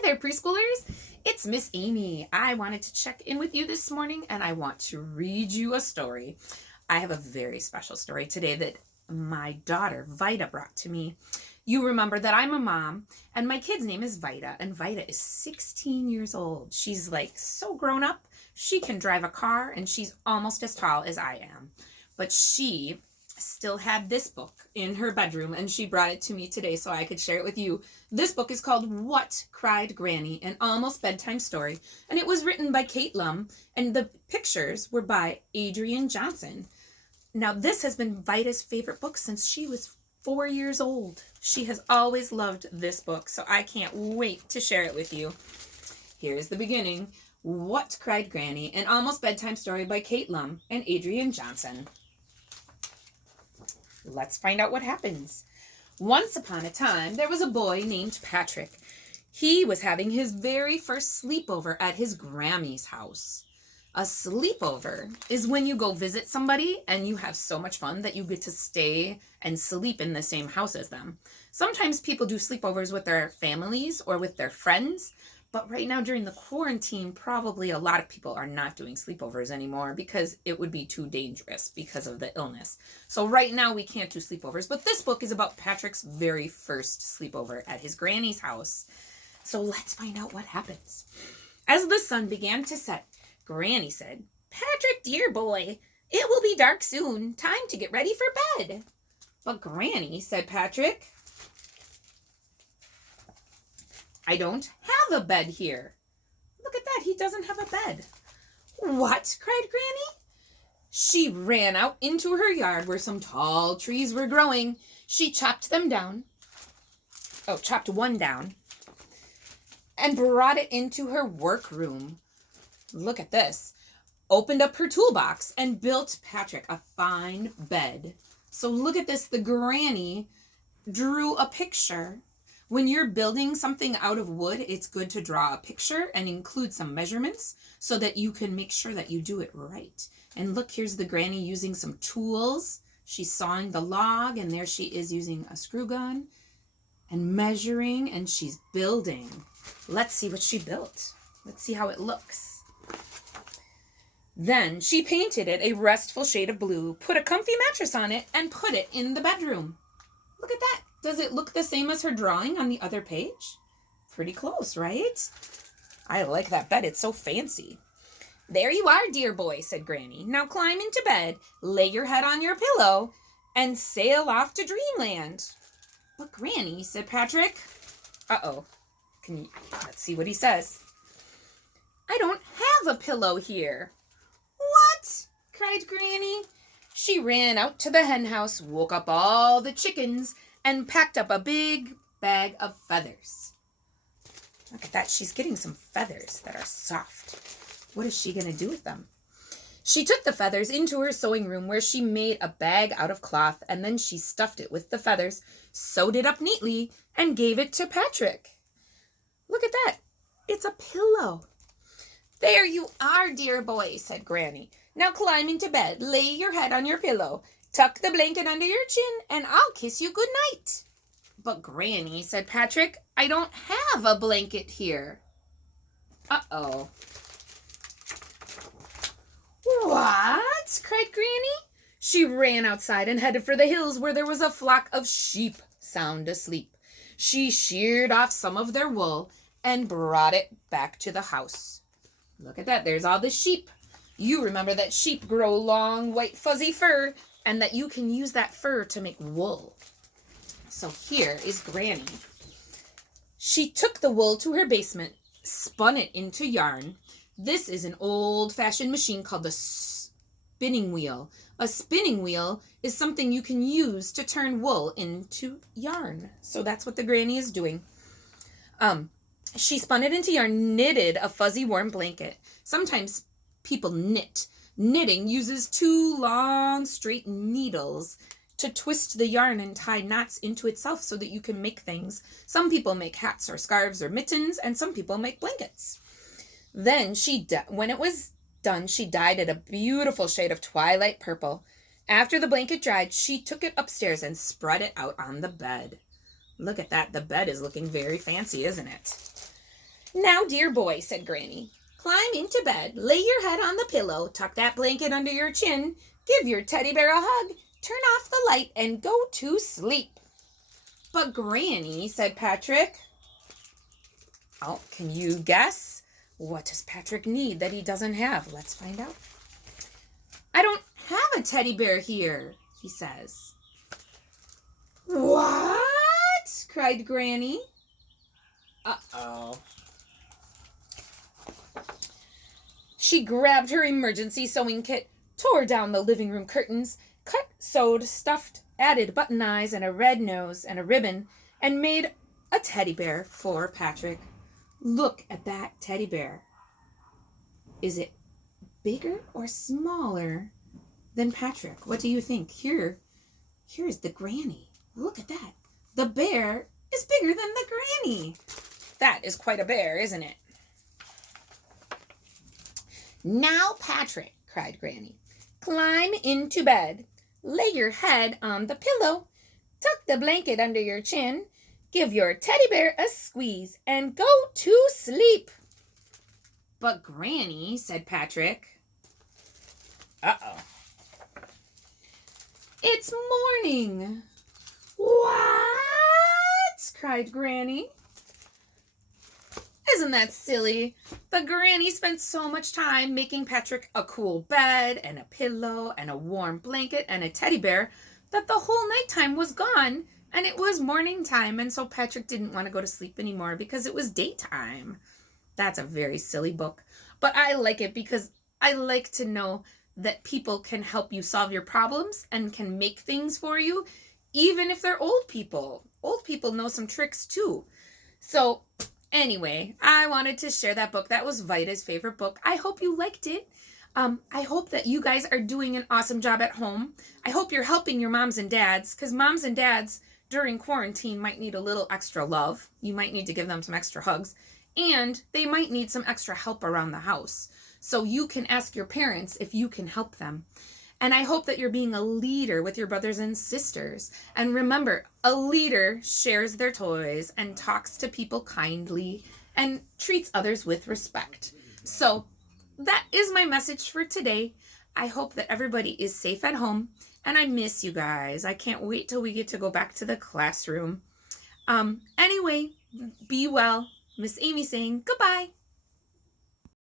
Hi there, preschoolers. It's Miss Amy. I wanted to check in with you this morning and I want to read you a story. I have a very special story today that my daughter Vita brought to me. You remember that I'm a mom and my kid's name is Vita, and Vita is 16 years old. She's like so grown up. She can drive a car and she's almost as tall as I am. But she still had this book in her bedroom and she brought it to me today so I could share it with you. This book is called What Cried Granny? An Almost Bedtime Story, and it was written by Kate Lum, and the pictures were by Adrian Johnson. Now, this has been Vita's favorite book since she was 4 years old. She has always loved this book, so I can't wait to share it with you. Here's the beginning. What Cried Granny? An Almost Bedtime Story by Kate Lum and Adrian Johnson. Let's find out what happens. Once upon a time, there was a boy named Patrick. He was having his very first sleepover at his Grammy's house. A sleepover is when you go visit somebody and you have so much fun that you get to stay and sleep in the same house as them. Sometimes people do sleepovers with their families or with their friends, but right now during the quarantine, probably a lot of people are not doing sleepovers anymore because it would be too dangerous because of the illness. So right now we can't do sleepovers, but this book is about Patrick's very first sleepover at his granny's house. So let's find out what happens. As the sun began to set, Granny said, "Patrick, dear boy, it will be dark soon. Time to get ready for bed." "But Granny," said Patrick, "I don't have a bed here." "Look at that, he doesn't have a bed." "What?" cried Granny. She ran out into her yard where some tall trees were growing. She chopped one down, and brought it into her workroom. Look at this. Opened up her toolbox and built Patrick a fine bed. So look at this. The granny drew a picture. When you're building something out of wood, it's good to draw a picture and include some measurements so that you can make sure that you do it right. And look, here's the granny using some tools. She's sawing the log, and there she is using a screw gun and measuring, and she's building. Let's see what she built. Let's see how it looks. Then she painted it a restful shade of blue, put a comfy mattress on it, and put it in the bedroom. Look at that. Does it look the same as her drawing on the other page? Pretty close, right? I like that bed. It's so fancy. "There you are, dear boy," said Granny. "Now climb into bed, lay your head on your pillow, and sail off to dreamland." "But Granny," said Patrick. Uh-oh. Let's see what he says. "I don't have a pillow here." "What?" cried Granny. She ran out to the hen house, woke up all the chickens, and packed up a big bag of feathers. Look at that. She's getting some feathers that are soft. What is she going to do with them? She took the feathers into her sewing room where she made a bag out of cloth, and then she stuffed it with the feathers, sewed it up neatly, and gave it to Patrick. Look at that. It's a pillow. "There you are, dear boy," said Granny. "Now climb into bed, lay your head on your pillow, tuck the blanket under your chin, and I'll kiss you good night." "But Granny," said Patrick, "I don't have a blanket here." Uh-oh. "What?" cried Granny. She ran outside and headed for the hills where there was a flock of sheep sound asleep. She sheared off some of their wool and brought it back to the house. Look at that. There's all the sheep. You remember that sheep grow long, white, fuzzy fur, and that you can use that fur to make wool. So here is Granny. She took the wool to her basement, spun it into yarn. This is an old-fashioned machine called the spinning wheel. A spinning wheel is something you can use to turn wool into yarn. So that's what the granny is doing. She spun it into yarn, knitted a fuzzy warm blanket. Sometimes people knit. Knitting uses two long straight needles to twist the yarn and tie knots into itself so that you can make things. Some people make hats or scarves or mittens, and some people make blankets. Then when it was done, she dyed it a beautiful shade of twilight purple. After the blanket dried, she took it upstairs and spread it out on the bed. Look at that. The bed is looking very fancy, isn't it? Now, dear boy, said Granny, climb into bed, lay your head on the pillow, tuck that blanket under your chin, give your teddy bear a hug, turn off the light, and go to sleep. But Granny, said Patrick. Oh, can you guess? What does Patrick need that he doesn't have? Let's find out. I don't have a teddy bear here, he says. What? Cried Granny. Uh-oh. She grabbed her emergency sewing kit, tore down the living room curtains, cut, sewed, stuffed, added button eyes and a red nose and a ribbon, and made a teddy bear for Patrick. Look at that teddy bear. Is it bigger or smaller than Patrick? What do you think? Here's the Granny. Look at that. The bear is bigger than the Granny. That is quite a bear, isn't it? Now, Patrick, cried Granny, climb into bed. Lay your head on the pillow. Tuck the blanket under your chin. Give your teddy bear a squeeze and go to sleep. But Granny, said Patrick. Uh-oh. It's morning. What? Cried Granny. Isn't that silly? The Granny spent so much time making Patrick a cool bed and a pillow and a warm blanket and a teddy bear that the whole nighttime was gone and it was morning time, and so Patrick didn't want to go to sleep anymore because it was daytime. That's a very silly book, but I like it because I like to know that people can help you solve your problems and can make things for you, even if they're old people. Old people know some tricks too. So anyway, I wanted to share that book. That was Vita's favorite book. I hope you liked it. I hope that you guys are doing an awesome job at home. I hope you're helping your moms and dads, because moms and dads during quarantine might need a little extra love. You might need to give them some extra hugs, and they might need some extra help around the house. So you can ask your parents if you can help them. And I hope that you're being a leader with your brothers and sisters. And remember, a leader shares their toys and talks to people kindly and treats others with respect. So that is my message for today. I hope that everybody is safe at home. And I miss you guys. I can't wait till we get to go back to the classroom. Anyway, be well. Miss Amy saying goodbye.